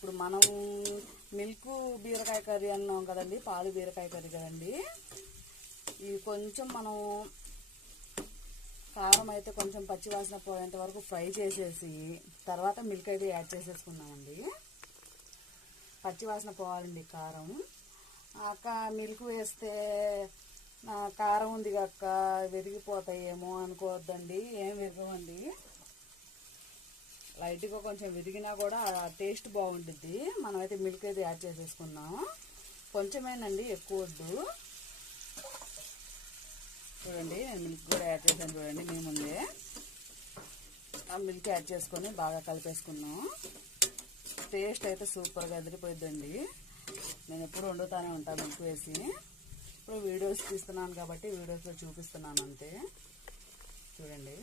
ఇప్పుడు మనం మిల్క్ బీరకాయ కర్రీ అన్నాం కదండి, పాలు బీరకాయ కర్రీ కదండి. ఇవి కొంచెం మనం కారం అయితే కొంచెం పచ్చివాసన పోయేంత వరకు ఫ్రై చేసేసి తర్వాత మిల్క్ అయితే యాడ్ చేసేసుకున్నామండి. పచ్చివాసన పోవాలండి కారం. అక్క మిల్క్ వేస్తే కారం ఉంది అక్క విరిగిపోతాయేమో అనుకోవద్దండి, ఏం విరగవండి. లైట్గా కొంచెం విరిగినా కూడా టేస్ట్ బాగుంటుంది. మనమైతే మిల్క్ అయితే యాడ్ చేసేసుకున్నాం. కొంచెమేనండి, ఎక్కువ వద్దు. చూడండి నేను మిల్క్ కూడా యాడ్ చేశాను చూడండి మీ ముందే. ఆ మిల్క్ యాడ్ చేసుకొని బాగా కలిపేసుకున్నాం. టేస్ట్ అయితే సూపర్గా అదిరిపోయిద్దండి. నేను ఎప్పుడు వండుతానే ఉంటాను మిల్క్ వేసి. ఇప్పుడు వీడియోస్ తీస్తున్నాను కాబట్టి వీడియోస్లో చూపిస్తున్నాను అంతే. చూడండి